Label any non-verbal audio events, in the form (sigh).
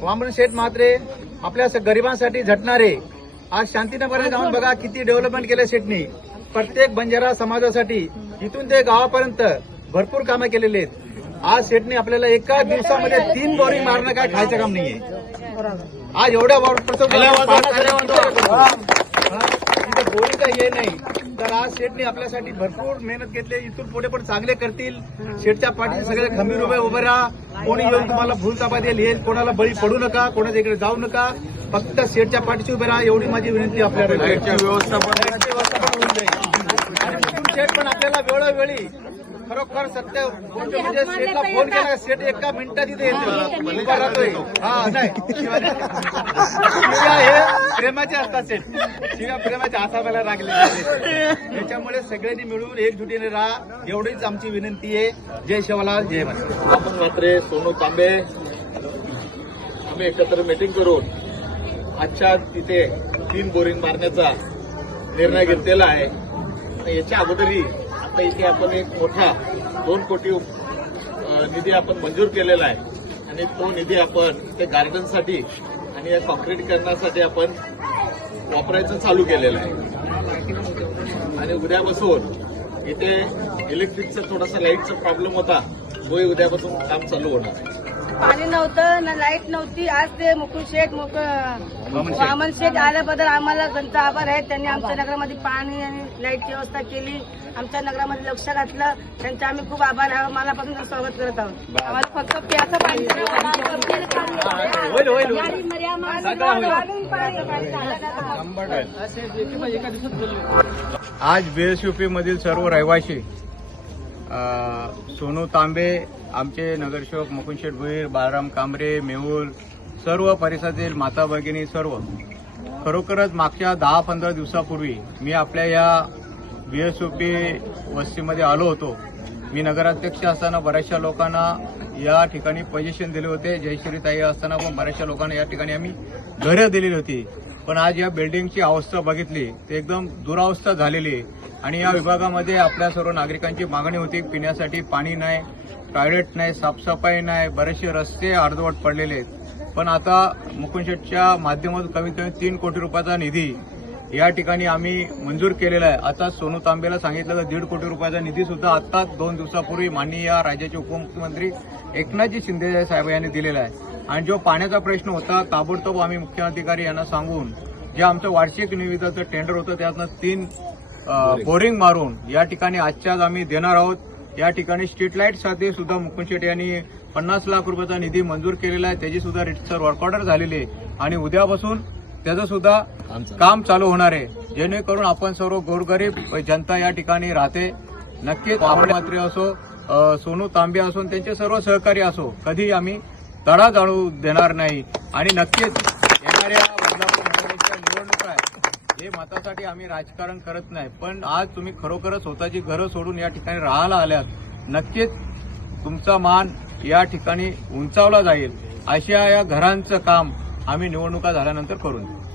वामन शेठ म्हात्रे आपल्या गरिबांसाठी झटणारे. आज शांतीनगरला जाऊन बघा किती डेव्हलपमेंट केलं शेठनी. प्रत्येक बंजारा समाजासाठी इथून ते गावापर्यंत भरपूर कामं केलेली आहेत. आज शेठनी आपल्याला एका दिवसामध्ये तीन बोरिंग मारणं काय खायचं काम नाहीये. आज एवढ्या बोरिंग काही हे. नाही. तर आज शेठनी आपल्यासाठी भरपूर मेहनत घेतली. इथून पुढे पण चांगले करतील. शेठच्या पाठीचे सगळे खंबीर उभे उभे राहा. कोणी येऊन तुम्हाला भूल तपा देईल हे कोणाला बळी पडू नका कोणाच्या इकडे जाऊ नका. फक्त शेठच्या पाठीशी उभे राहा एवढी माझी विनंती आपल्याला. व्यवस्था पण आपल्याला वेळोवेळी खरोखर सत्य गोष्ट म्हणजे शेठला फोन केला शेठ एका मिनिटात इथे येतो हा नाही. (laughs) प्रेमाचे असतात शेठ शिव्या प्रेमाच्या हाताला लागले त्याच्यामुळे सगळ्यांनी मिळून एकजुटीने राहा. एवढीच आमची विनंती आहे. जय शिवलाल जय महाराज आपण मात्र सोनू तांबे आम्ही एकत्र मीटिंग करून आजच्या तिथे तीन बोरिंग मारण्याचा निर्णय घेतलेला आहे. याच्या अगोदरही आता इथे आपण एक मोठा दोन कोटी निधी आपण मंजूर केलेला आहे. आणि तो निधी आपण ते गार्डनसाठी आणि या कॉन्क्रीटीकरणासाठी आपण वापरायचं चालू केलेलं आहे. आणि उद्यापासून इथे इलेक्ट्रिकचा थोडासा लाईटचा प्रॉब्लेम होता तोही उद्यापासून काम चालू होणार आहे. पाणी नव्हतं ना लाइट नव्हती. आज ते मुकुल शेठ मुक. वामन शेठ. आल्याबद्दल आम्हाला त्यांचा आभार आहे. त्यांनी आमच्या नगरामध्ये पाणी आणि लाईटची व्यवस्था केली. आमच्या नगरामध्ये लक्ष घातलं. त्यांचा आम्ही खूप आभार मनापासून स्वागत करत आहोत. आम्हाला फक्त प्याचं पाणी आज बीएसयूपी मधील सर्व रहिवासी सोनू तांबे आमचे नगरसेवक मुकुंदशेठ भुईर बाळराम कांबरे मेहुल सर्व परिसरातील माता भगिनी सर्व. खरोखरच मागच्या दहा पंधरा दिवसापूर्वी मी आपल्या या बी एस यू पी वस्तीमध्ये आलो होतो. मी नगराध्यक्ष असताना बऱ्याचशा लोकांना या ठिकाणी पोझिशन दिले होते. जयश्रीताई असताना पण बऱ्याचशा लोकांना या ठिकाणी आम्ही घरं दिलेली होती. पण आज या बिल्डिंगची अवस्था बघितली ते एकदम दुरावस्था झालेली आहे. आणि या विभागामध्ये आपल्या सर्व नागरिकांची मागणी होती पिण्यासाठी पाणी नाही टॉयलेट नाही साफसफाई नाही बरेचसे रस्ते अर्धवट पडलेले आहेत. पण आता मुकुंदशेटच्या माध्यमातून कमीत कमी तीन कोटी रुपयाचा निधी या ठिकाणी आम्ही मंजूर केलेला आहे. आता सोनू तांबेला सांगितलं तर दीड कोटी रुपयाचा निधी सुद्धा आत्ताच दोन दिवसापूर्वी माननीय राज्याचे उपमुख्यमंत्री एकनाथजी शिंदे साहेब यांनी दिलेला आहे. आणि जो पाण्याचा प्रश्न होता ताबडतोब आम्ही मुख्याधिकारी यांना सांगून जे आमचं वार्षिक निविदाचं टेंडर होतं त्यातनं तीन बोरिंग. मारून या ठिकाणी आजच्याच आम्ही देणार आहोत. या ठिकाणी स्ट्रीट लाईटसाठी सुद्धा मुकुंद शेट्टी यांनी पन्नास लाख रुपयाचा निधी मंजूर केलेला आहे. त्याची सुद्धा रितसर वर्क ऑर्डर झालेली आहे. आणि उद्यापासून त्याचं सुद्धा काम चालू. होणार आहे. जेणेकरून आपण सर्व गोरगरीब जनता या ठिकाणी राहते. नक्कीच मात्रे असो सोनू तांबे असो त्यांचे सर्व सहकारी असो कधी आम्ही तडा जाणू देणार नाही. आणि नक्कीच येणाऱ्या बदलापूर नगरपालिकेच्या निवडणुका आहे हे मतासाठी आम्ही राजकारण करत नाही पण आज तुम्ही खरोखरच स्वतःची घरं सोडून या ठिकाणी राहायला आल्यात. नक्कीच तुमचा मान या ठिकाणी उंचावला जाईल. अशा या घरांचं काम आम्ही निवडणुका झाल्यानंतर करून देऊ.